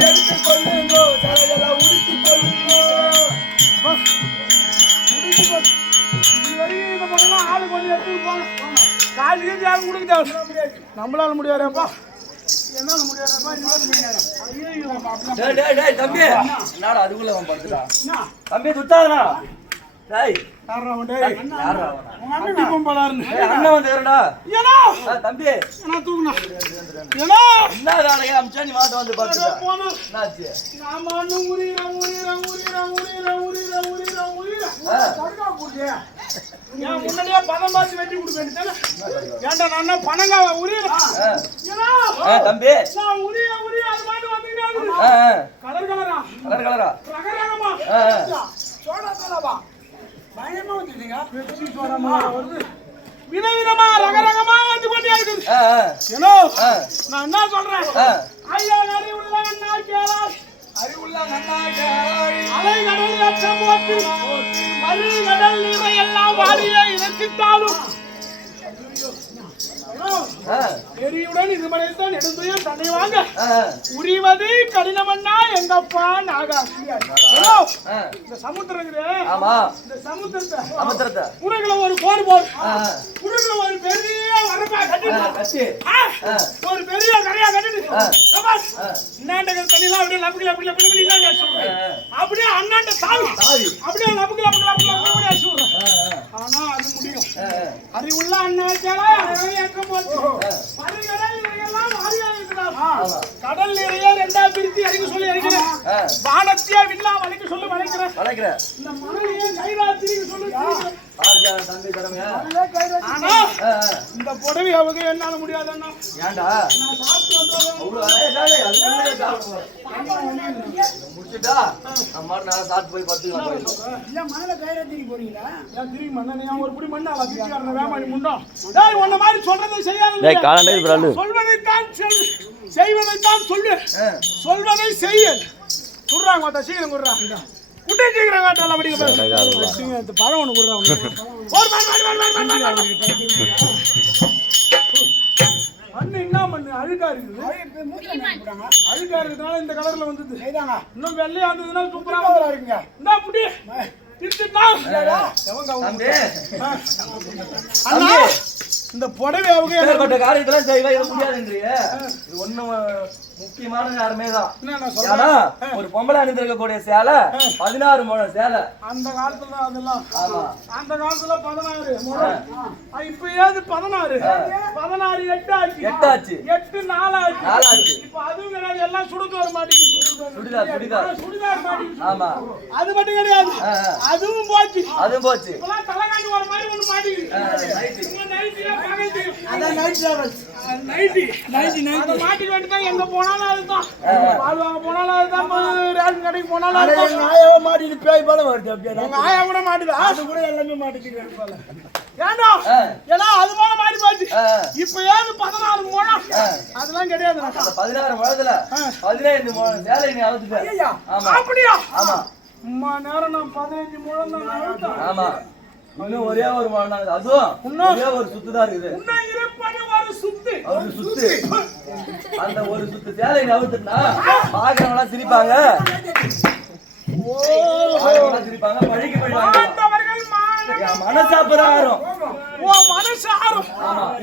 எடுத்துக் கொள்ளுங்கோ, ஜலையெல்லாம் உடுத்திக் கொள்ளுங்கோ. உடுத்திக் கொள். இது வரையும் இந்த பக்கம்லாம் ஆளு கொஞ்சம் எடுத்துட்டு போங்க. காசு கீசு யாரும் கொடுக்க தேவை நம்மளால முடியாதப்பா என்னால முடியாதப்பா டேய் தம்பி. என்னடா அதுக்குள்ள அவன் படுத்துடா? தம்பி துத்தாதடா. டேய். தம்பி முன்னாடியே பணம் பார்த்து வெட்டி வேண்டியதானே? ஏன்டா நான். ஏன்னா, ஆ. தம்பி. உரிய, உரிய, அது. ஆ ஆ. கலர் கலரா, கலர் கலரா? ரக ரகமா. ஆ, ஆ. சோடா சோடாவா? பயங்கரமா வந்துட்டீங்க. பெப்சி சோடா மாதிரி வருது. விதவிதமா ரக ரகமா வந்து கொண்டே இருக்குது ஆ ஆ ஏனோ ஆ. நான் என்ன சொல்றேன் ஆ. ஐயா அறிவுள்ள அண்ணா கேளார் அறிவுள்ள அண்ணா கேளார் அலை கடல் லட்சம் போட்டு மறு கடல் நீரை எல்லாம் வாரியே இறக்கிட்டாலும் ஆ. பெரியுடன் இது மனைத்தான் நெடுந்துயம் தன்னை வாங்க. உரிவது கடினமண்ணா எங்கப்பா நாகா ஏனோ, ஆ. இந்த சமுத்திரம் இந்த சமுத்திரத்தை. உனக்குள்ள ஒரு போடு ஆ. உனக்குள்ள ஒரு பெரிய வரப்பா ஆ. ஒரு பெரிய கரையா கட்டிட்டு. இன்னாண்ட தண்ணிலாம் அப்படியே லப்புக்கு லப்புக்கு லப்புக்கு. அப்படியே அண்ணாண்ட தாவி. அப்படியே லப்புக்கு லப்புக்கு லப்புக்கு ஆனா அது முடியும். அறிவுள்ள அண்ணாச்சாலா இருக்கிறார். ஆமா. கடல் நிறைய ரெண்டா பிரித்து இறக்கி சொல்லி இறக்கிறேன் ஆ. வானத்தியா வில்லா வளைக்க சொல்லி வளைக்கிறேன் தம்பி இந்த புடவை அவங்க என்னால முடியாதுன்னா ஏன்டா? நான் சாப்பிட்டு. முடிச்சுட்டா? நம்ம நான் போய் பத்துக்கலாம் ஏன் மணல போறீங்களா திரும்பி மண்ணை ஒரு புடி மண்ணா வேமாடி முண்டோம் டேய் உன்ன மாதிரி சொல்றதை செய்யாத டேய் காலாண்டே பிராலு சொல்வதைத்தான் சொல் செய்வதைத்தான் சொல்லு. சொல்வதை செய்ய. குடுறாங்க மத்த சீக்கிரம் குடுறா. குட்டை சீக்கிரம் காட்டல அப்படி இந்த பழம் ஒன்று மண் மண்ணு என்ன மண்ணு அழுக்கா இருக்குது அழுக்கா இருக்கிறதுனால இந்த கலர்ல வந்தது இன்னும் வெள்ளையா இருந்ததுன்னா சூப்பரா இருக்குங்க இந்த புடி திருச்சிட்டா தம்பி அண்ணா இந்த புடவை அவங்க காரியத்தெல்லாம் செய்வா இது முடியாதுன்றிய இது ஒண்ணும் முக்கியமான யாருமே தான். ஒரு பொம்பளை அணிந்திருக்கக்கூடிய சேலை பதினாறு முழம் சேலை. அந்த காலத்துல அதெல்லாம். ஆமா. அந்த காலத்துல பதினாறு முழம். இப்ப ஏது பதினாறு பதினாறு. எட்டு ஆச்சு எட்டாச்சு. எட்டு நாலாச்சு. நாலாச்சு. இப்ப அதுவும் கிடையாது. எல்லாம் சுடுக்கு வர மாட்டேங்குது சுடிதார், சுடிதார். சுடிதார் மாட்டேங்குது ஆமா. அது மட்டும் கிடையாது. அதுவும் போச்சு. அதுவும் போச்சு. தலைகாணி வர மாதிரி ஒண்ணு மாட்டேங்குது நைட்டு. பகல் அதான் நைட் டிராவல்ஸ் மாட்டிக்க வேண்டியதான் எங்க போனாலும் அதுதான். பால் வாங்க போனாலும் அதுதான். ரேஷன் கடைக்கு போனாலும் அதுதான். மாட்டிட்டு பேய் போல வருது அப்படியே ஆயா கூட மாட்டுதா? அது கூட எல்லாமே மாட்டிக்கிறேன் போல. ஏண்டா. ஏன்னா அது போல மாடி போச்சு. இப்ப ஏது பதினாறு முழம் அதெல்லாம் கிடையாது பதினாறு முழத்துல பதினைந்து முழம் நீ ஆமா. அப்படியா? ஆமா. அம்மா நேரம் நான் பதினஞ்சு முழம் தான் ஆமா. இன்னும் ஒரே ஒரு முழம். அதுவும் இன்னும்? ஒரே ஒரு சுத்து தான் இருக்குது ஒரு சுத்து. அந்த ஒரு சுத்து சேலை நீ அவுத்துட்டா பாக்குறவங்க சிரிப்பாங்க சிரிப்பாங்க பழிக்கு பழி வாங்குவாங்க. ஆண்டவர்கள் மான என் மனசு அப்பதான் ஆறும். உன் மனசு ஆறும்.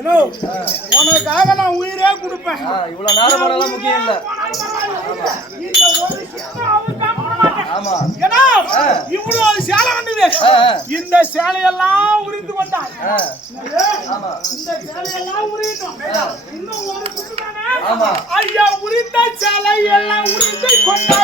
ஏனோ, உனக்காக நான் உயிரே கொடுப்பேன். இவ்வளவு நேரம் முக்கியம் இல்ல. ஏன்னா. இவ்வளவு சேலை வந்தது. இந்த சேலையெல்லாம் உரிந்து கொண்டார் இந்த சேலையெல்லாம் இன்னும் ஒரு. ஐயா உரிந்த சேலை எல்லாம் உரிந்து கொண்டாயிடும்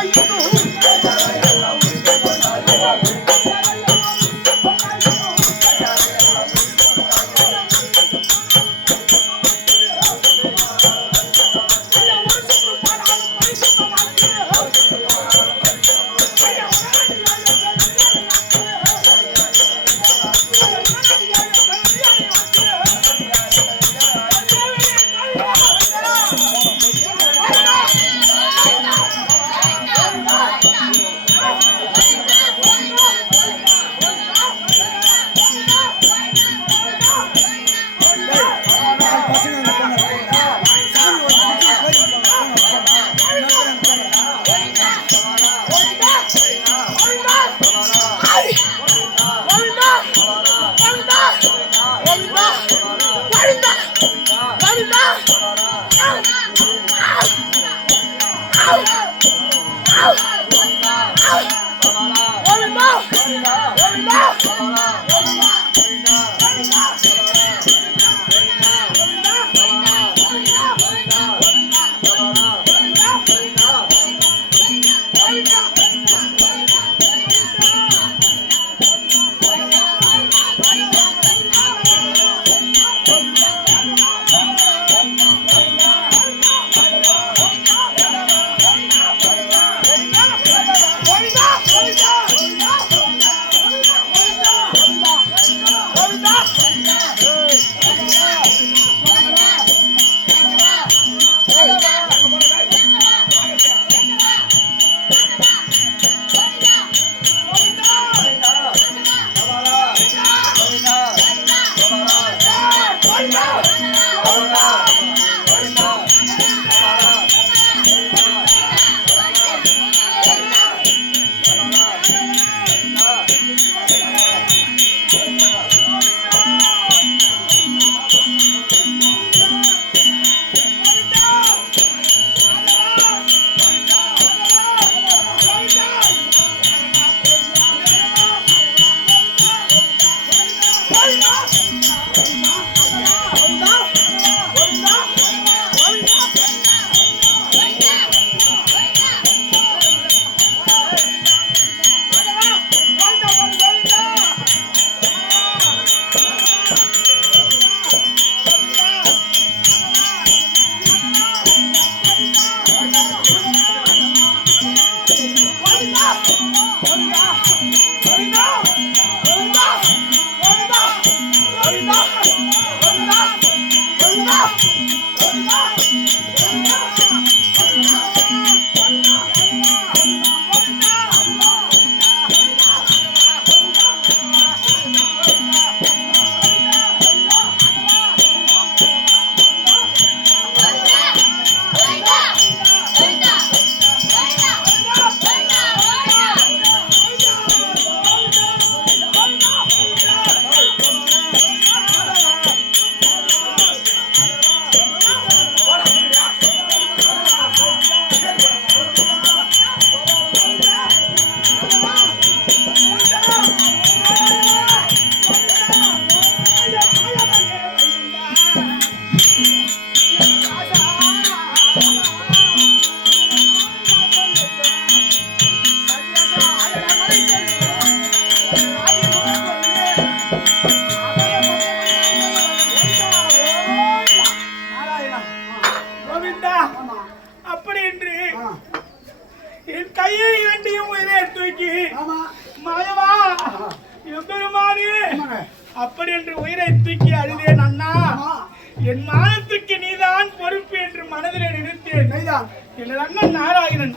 எனது அண்ணன் நாராயணன்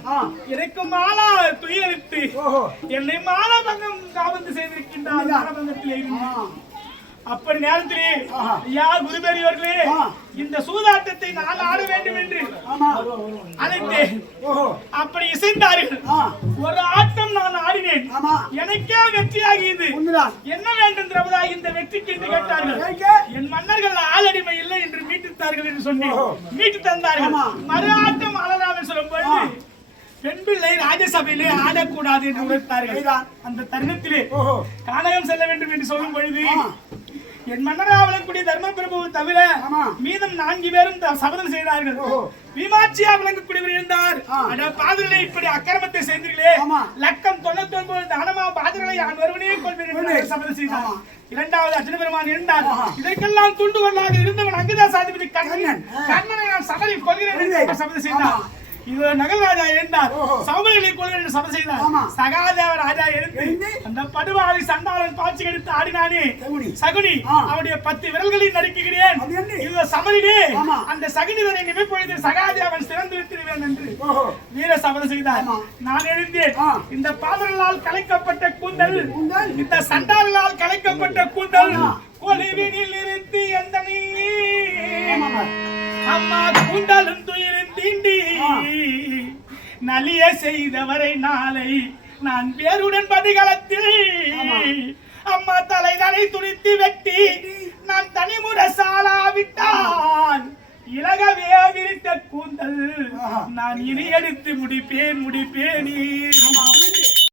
எனக்கு மாலா துயிலளித்து என்னை மாலாபங்கம் காவந்து செய்திருக்கின்றார் மானபங்கத்திலே இருந்து. அப்படி நேரத்திலே ஐயா குருபெரியவர்களே இந்த சூதாட்டத்தை நான் ஆட வேண்டும் என்று அழைத்தேன். அப்படி இசைந்தார்கள். ஒரு ஆட்டம் நான் ஆடினேன். எனக்கே வெற்றியாகியது. என்ன வேண்டும் திரௌபதா? இந்த வெற்றிக்கு என்று கேட்டார்கள். என் மன்னர்கள் ஆளடிமை இல்லை என்று மீட்டுத்தார்கள் என்று சொன்னேன். மீட்டு தந்தார்கள். மறு ஆட்டம் ஆளலாம் என்று சொல்லும் பொழுது பெண் பிள்ளை ராஜசபையிலே ஆடக்கூடாது என்று உரைத்தார்கள். அந்த தருணத்திலே கானகம் செல்ல வேண்டும் என்று சொல்லும் பொழுது என் மன்னராவலக்கூடிய தர்ம பிரபுவை தவிர ஆமா. மீதம் நான்கு பேரும் சபதம் செய்தார்கள். ஓஹோ. விமாட்சியா விளங்கக்கூடியவர் இருந்தார். பாதர்களே இப்படி அக்கிரமத்தை செய்தீர்களே. லக்கம் தொண்ணூத்தி ஒன்பது தானமா? பாதர்களை நான் ஒருவனே அவர் சபதம் செய்தார். இரண்டாவது அர்ஜுன பெருமான் இருந்தார். இதற்கெல்லாம் துண்டுகொள்ளாக இருந்தவன் அங்குதான் சாதிபதி கண்ணன். கண்ணன். நான் சபதி கொள்கிறேன் சபதம் செய்தார். இது நகல்ராஜா இருந்தார் ஓஹோ. சௌமரிகளை கொள்கிறேன் என்று சபதம் செய்தார். சகாதேவ ராஜா எழுந்து எழுந்து. அந்த படுவாளி சண்டாளன் பாய்ச்சி எடுத்து ஆடினானே சகுனி. சகுனி. அவனுடைய பத்து விரல்களில் என்ன? இது சமரிலே ஆமா. அந்த சகுனிதனை நிமிப்பொழுது சகாதேவன் சிறந்து விட்டுருவேன் என்று வீர சபதம் செய்தார். நான் எழுந்தேன். இந்த பாதலால் கலைக்கப்பட்ட கூந்தல். இந்த சண்டாளால் கலைக்கப்பட்ட கூந்தல். கொலிவினில் இருந்து எந்த ஆமாமா. அம்மா கூந்தலும் துயிலும் தீண்டி. நலிய செய்தவரை நாளை நான் பேருடன் பதிகளத்தில். அம்மா தலைதனை துணித்து வெட்டி நான் தனிமுறை சாலாவிட்டான் இலகவே விரித்த கூந்தல். நான் இனி எடுத்து முடிப்பேன் முடிப்பேனே